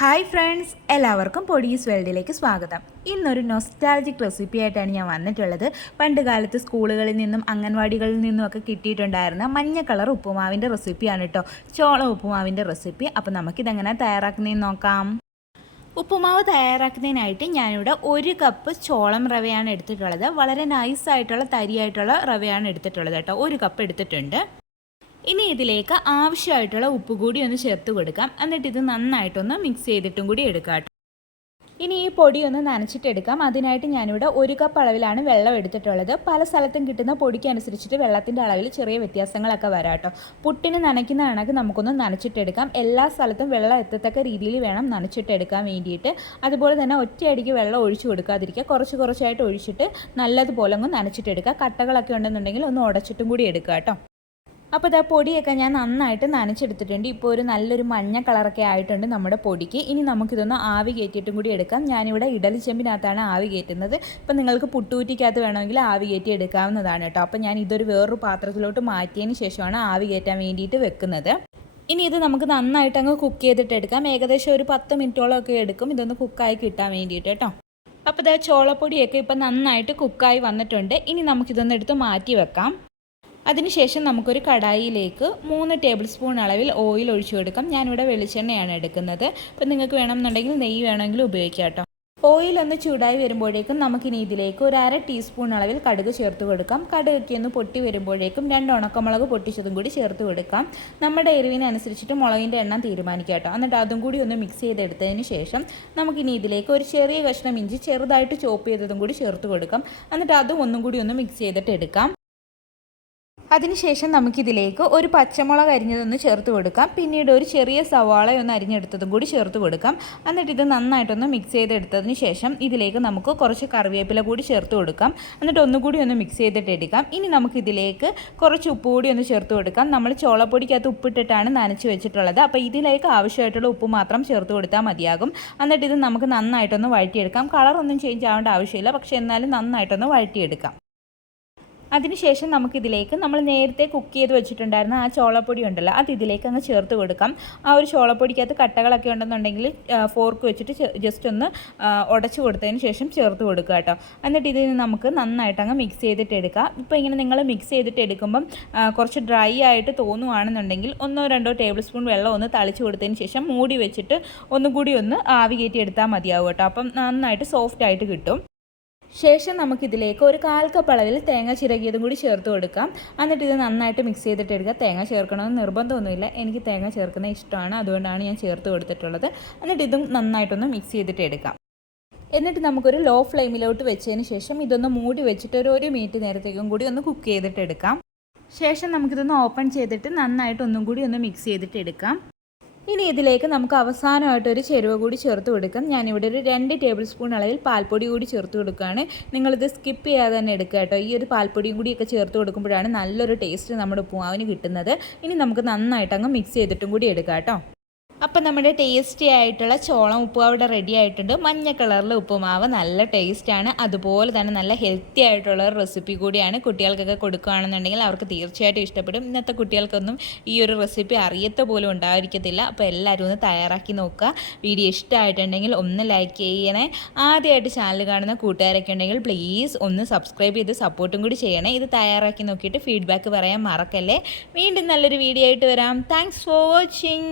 Hi friends എല്ലാവർക്കും പൊടീസ് വേൾഡിലേക്ക് സ്വാഗതം. ഇന്നൊരു നോസ്റ്റാൾജിക് റെസിപ്പി ആയിട്ടാണ് ഞാൻ വന്നിട്ടുള്ളത്. പണ്ട് കാലത്ത് സ്കൂളുകളിൽ നിന്നും അംഗൻവാടികളിൽ നിന്നും ഒക്കെ കിട്ടിയിട്ടുണ്ടായിരുന്ന മഞ്ഞ കളർ ഉപ്പുമാവിന്റെ റെസിപ്പിയാണ് കേട്ടോ ചോള ഉപ്പുമാവിന്റെ റെസിപ്പി അപ്പോൾ നമുക്കിതെങ്ങനെ തയ്യാറാക്കുന്നതെന്ന് നോക്കാം. ഉപ്പുമാവ് തയ്യാറാക്കുന്നതിനായിട്ട് ഞാനിവിടെ ഒരു കപ്പ് ചോളം റവയാണ് എടുത്തിട്ടുള്ളത്. വളരെ നൈസായിട്ടുള്ള തരിയായിട്ടുള്ള റവയാണ് എടുത്തിട്ടുള്ളത് കേട്ടോ ഒരു കപ്പ് എടുത്തിട്ടുണ്ട്. ഇനി ഇതിലേക്ക് ആവശ്യമായിട്ടുള്ള ഉപ്പ് കൂടി ഒന്ന് ചേർത്ത് കൊടുക്കാം. എന്നിട്ട് ഇത് നന്നായിട്ടൊന്ന് മിക്സ് ചെയ്തിട്ടും കൂടി എടുക്കാം ഇനി ഈ പൊടി ഒന്ന് നനച്ചിട്ടെടുക്കാം അതിനായിട്ട് ഞാനിവിടെ ഒരു കപ്പ് അളവിലാണ് വെള്ളം എടുത്തിട്ടുള്ളത്. പല സ്ഥലത്തും കിട്ടുന്ന പൊടിക്ക് അനുസരിച്ചിട്ട് വെള്ളത്തിന്റെ അളവിൽ ചെറിയ വ്യത്യാസങ്ങളൊക്കെ വരാം കേട്ടോ. പുട്ടിന് നനയ്ക്കുന്ന കണക്ക് നമുക്കൊന്ന് നനച്ചിട്ടെടുക്കാം എല്ലാ സ്ഥലത്തും വെള്ളം എത്തത്തക്ക രീതിയിൽ വേണം നനച്ചിട്ടെടുക്കാൻ വേണ്ടിയിട്ട്. അതുപോലെ തന്നെ ഒറ്റയടിക്ക് വെള്ളം ഒഴിച്ചു കൊടുക്കാതിരിക്കുക. കുറച്ച് കുറച്ചായിട്ട് ഒഴിച്ചിട്ട് നല്ലതുപോലെ ഒന്ന് നനച്ചിട്ടെടുക്കുക കട്ടകളൊക്കെ ഉണ്ടെന്നുണ്ടെങ്കിൽ ഒന്ന് ഉടച്ചിട്ടും കൂടി എടുക്കുക കേട്ടോ. അപ്പോൾ ഇതാ പൊടിയൊക്കെ ഞാൻ നന്നായിട്ട് നനച്ചെടുത്തിട്ടുണ്ട്. ഇപ്പോൾ ഒരു നല്ലൊരു മഞ്ഞ കളറൊക്കെ ആയിട്ടുണ്ട് നമ്മുടെ പൊടിക്ക്. ഇനി നമുക്കിതൊന്ന് ആവി കയറ്റിയിട്ടും കൂടി എടുക്കാം. ഞാനിവിടെ ഇഡലി ചെമ്പിനകത്താണ് ആവി കയറ്റുന്നത്. ഇപ്പം നിങ്ങൾക്ക് പുട്ടുകൂറ്റിക്കകത്ത് വേണമെങ്കിൽ ആവി കയറ്റി എടുക്കാവുന്നതാണ് കേട്ടോ. അപ്പോൾ ഞാൻ ഇതൊരു വേറൊരു പാത്രത്തിലോട്ട് മാറ്റിയതിന് ശേഷമാണ് ആവി കയറ്റാൻ വേണ്ടിയിട്ട് വെക്കുന്നത്. ഇനി ഇത് നമുക്ക് നന്നായിട്ട് അങ്ങ് കുക്ക് ചെയ്തിട്ട് എടുക്കാം. ഏകദേശം ഒരു പത്ത് മിനിറ്റോളം ഒക്കെ എടുക്കും. ഇതൊന്ന് കുക്കായി കിട്ടാൻ വേണ്ടിയിട്ട് കേട്ടോ. അപ്പോൾ ഇതാ ചോളപ്പൊടിയൊക്കെ ഇപ്പം നന്നായിട്ട് കുക്കായി വന്നിട്ടുണ്ട്. ഇനി നമുക്കിതൊന്ന് എടുത്ത് മാറ്റി വെക്കാം. അതിനുശേഷം നമുക്കൊരു കടായിയിലേക്ക് മൂന്ന് ടേബിൾ സ്പൂൺ അളവിൽ ഓയിൽ ഒഴിച്ചു കൊടുക്കാം. ഞാനിവിടെ വെളിച്ചെണ്ണയാണ് എടുക്കുന്നത്. അപ്പോൾ നിങ്ങൾക്ക് വേണമെന്നുണ്ടെങ്കിൽ നെയ്യ് വേണമെങ്കിൽ ഉപയോഗിക്കാം കേട്ടോ. ഓയിൽ ഒന്ന് ചൂടായി വരുമ്പോഴേക്കും നമുക്കിനി ഇതിലേക്ക് ഒരു അര ടീസ്പൂൺ അളവിൽ കടുക് ചേർത്ത് കൊടുക്കാം. കടുകൊക്കെ ഒന്ന് പൊട്ടി വരുമ്പോഴേക്കും രണ്ട് ഉണക്കമുളക് പൊട്ടിച്ചതും കൂടി ചേർത്ത് കൊടുക്കാം. നമ്മുടെ എരിവിനനുസരിച്ചിട്ട് മുളകിന്റെ എണ്ണം തീരുമാനിക്കാം കേട്ടോ. എന്നിട്ട് അതും കൂടി ഒന്ന് മിക്സ് ചെയ്തെടുത്തതിന് ശേഷം നമുക്കിനി ഇതിലേക്ക് ഒരു ചെറിയ കഷ്ണം ഇഞ്ചി ചെറുതായിട്ട് ചോപ്പ് ചെയ്തതും കൂടി ചേർത്ത് കൊടുക്കാം. എന്നിട്ട് അതും ഒന്നും കൂടി ഒന്ന് മിക്സ് ചെയ്തിട്ട് എടുക്കാം. അതിനുശേഷം നമുക്കിതിലേക്ക് ഒരു പച്ചമുളക് അരിഞ്ഞതൊന്ന് ചേർത്ത് കൊടുക്കാം. പിന്നീട് ഒരു ചെറിയ സവാള ഒന്ന് അരിഞ്ഞെടുത്തതും കൂടി ചേർത്ത് കൊടുക്കാം. എന്നിട്ട് ഇത് നന്നായിട്ടൊന്ന് മിക്സ് ചെയ്തെടുത്തതിന് ശേഷം ഇതിലേക്ക് നമുക്ക് കുറച്ച് കറിവേപ്പില കൂടി ചേർത്ത് കൊടുക്കാം. എന്നിട്ട് ഒന്നുകൂടി ഒന്ന് മിക്സ് ചെയ്തിട്ട് എടുക്കാം. ഇനി നമുക്കിതിലേക്ക് കുറച്ച് ഉപ്പ് കൂടി ഒന്ന് ചേർത്ത് കൊടുക്കാം. നമ്മൾ ചോളപ്പൊടിക്കകത്ത് ഉപ്പിട്ടിട്ടാണ് നനച്ച് വെച്ചിട്ടുള്ളത്. അപ്പോൾ ഇതിലേക്ക് ആവശ്യമായിട്ടുള്ള ഉപ്പ് മാത്രം ചേർത്ത് കൊടുത്താൽ മതിയാകും. എന്നിട്ട് ഇത് നമുക്ക് നന്നായിട്ടൊന്ന് വഴറ്റിയെടുക്കാം. കളറൊന്നും ചേഞ്ച് ആവേണ്ട ആവശ്യമില്ല. പക്ഷേ എന്നാലും നന്നായിട്ടൊന്ന് വഴറ്റിയെടുക്കാം. അതിനുശേഷം നമുക്കിതിലേക്ക് നമ്മൾ നേരത്തെ കുക്ക് ചെയ്ത് വെച്ചിട്ടുണ്ടായിരുന്ന ആ ചോളപ്പൊടി ഉണ്ടല്ലോ അത് ഇതിലേക്ക് അങ്ങ് ചേർത്ത് കൊടുക്കാം. ആ ഒരു ചോളപ്പൊടിക്കകത്ത് കട്ടകളൊക്കെ ഉണ്ടെന്നുണ്ടെങ്കിൽ ഫോർക്ക് വെച്ചിട്ട് ജസ്റ്റ് ഒന്ന് ഉടച്ചു കൊടുത്തതിന് ശേഷം ചേർത്ത് കൊടുക്കുക കേട്ടോ. എന്നിട്ട് ഇതിന് നമുക്ക് നന്നായിട്ട് അങ്ങ് മിക്സ് ചെയ്തിട്ട് എടുക്കാം. ഇപ്പോൾ ഇങ്ങനെ നിങ്ങൾ മിക്സ് ചെയ്തിട്ട് എടുക്കുമ്പം കുറച്ച് ഡ്രൈ ആയിട്ട് തോന്നുവാണെന്നുണ്ടെങ്കിൽ ഒന്നോ രണ്ടോ ടേബിൾ സ്പൂൺ വെള്ളം ഒന്ന് തളിച്ച് കൊടുത്തതിന് ശേഷം മൂടി വെച്ചിട്ട് ഒന്നുകൂടി ഒന്ന് ആവി കയറ്റി എടുത്താൽ മതിയാവും കേട്ടോ. അപ്പം നന്നായിട്ട് സോഫ്റ്റ് ആയിട്ട് കിട്ടും. ശേഷം നമുക്കിതിലേക്ക് ഒരു കാൽ കപ്പ് അളവിൽ തേങ്ങ ചിരകിയതും കൂടി ചേർത്ത് കൊടുക്കാം. എന്നിട്ട് ഇത് നന്നായിട്ട് മിക്സ് ചെയ്തിട്ട് എടുക്കുക. തേങ്ങ ചേർക്കണമെന്ന് നിർബന്ധമൊന്നുമില്ല. എനിക്ക് തേങ്ങ ചേർക്കുന്ന ഇഷ്ടമാണ്. അതുകൊണ്ടാണ് ഞാൻ ചേർത്ത് കൊടുത്തിട്ടുള്ളത്. എന്നിട്ട് ഇതും നന്നായിട്ടൊന്ന് മിക്സ് ചെയ്തിട്ട് എടുക്കാം. എന്നിട്ട് നമുക്കൊരു ലോ ഫ്ലെയിമിലോട്ട് വെച്ചതിന് ശേഷം ഇതൊന്ന് മൂടി വെച്ചിട്ട് ഒരു ഒരു മിനിറ്റ് നേരത്തേക്കും കൂടി ഒന്ന് കുക്ക് ചെയ്തിട്ട് എടുക്കാം. ശേഷം നമുക്കിതൊന്ന് ഓപ്പൺ ചെയ്തിട്ട് നന്നായിട്ട് ഒന്നും കൂടി ഒന്ന് മിക്സ് ചെയ്തിട്ട് എടുക്കാം. ഇനി ഇതിലേക്ക് നമുക്ക് അവസാനമായിട്ട് ഒരു ചേരുവ കൂടി ചേർത്ത് കൊടുക്കാം. ഞാനിവിടെ ഒരു രണ്ട് ടേബിൾ സ്പൂൺ അളവിൽ പാൽപ്പൊടി കൂടി ചേർത്ത് കൊടുക്കുകയാണ്. നിങ്ങളിത് സ്കിപ്പ് ചെയ്യാതെ തന്നെ എടുക്കുക കേട്ടോ. ഈ ഒരു പാൽപ്പൊടിയും കൂടിയൊക്കെ ചേർത്ത് കൊടുക്കുമ്പോഴാണ് നല്ലൊരു ടേസ്റ്റ് നമ്മുടെ ഉപ്പുമാവിന് കിട്ടുന്നത്. ഇനി നമുക്ക് നന്നായിട്ട് അങ്ങ് മിക്സ് ചെയ്തിട്ടും കൂടി എടുക്കാം കേട്ടോ. അപ്പം നമ്മുടെ ടേസ്റ്റി ആയിട്ടുള്ള ചോളം ഉപ്പ് അവിടെ റെഡി ആയിട്ടുണ്ട്. മഞ്ഞ കളറിലെ ഉപ്പുമാവ് നല്ല ടേസ്റ്റാണ് അതുപോലെ തന്നെ നല്ല ഹെൽത്തി ആയിട്ടുള്ള ഒരു റെസിപ്പി കൂടിയാണ് കുട്ടികൾക്കൊക്കെ കൊടുക്കുകയാണെന്നുണ്ടെങ്കിൽ അവർക്ക് തീർച്ചയായിട്ടും ഇഷ്ടപ്പെടും. ഇന്നത്തെ കുട്ടികൾക്കൊന്നും ഈ ഒരു റെസിപ്പി അറിയത്ത പോലും ഉണ്ടായിരിക്കത്തില്ല. അപ്പോൾ എല്ലാവരും ഒന്ന് തയ്യാറാക്കി നോക്കുക. വീഡിയോ ഇഷ്ടമായിട്ടുണ്ടെങ്കിൽ ഒന്ന് ലൈക്ക് ചെയ്യണേ. ആദ്യമായിട്ട് ചാനൽ കാണുന്ന കൂട്ടുകാരൊക്കെ ഉണ്ടെങ്കിൽ പ്ലീസ് ഒന്ന് സബ്സ്ക്രൈബ് ചെയ്ത് സപ്പോർട്ടും കൂടി ചെയ്യണേ. ഇത് തയ്യാറാക്കി നോക്കിയിട്ട് ഫീഡ്ബാക്ക് പറയാൻ മറക്കല്ലേ. വീണ്ടും നല്ലൊരു വീഡിയോ ആയിട്ട് വരാം. Thanks for watching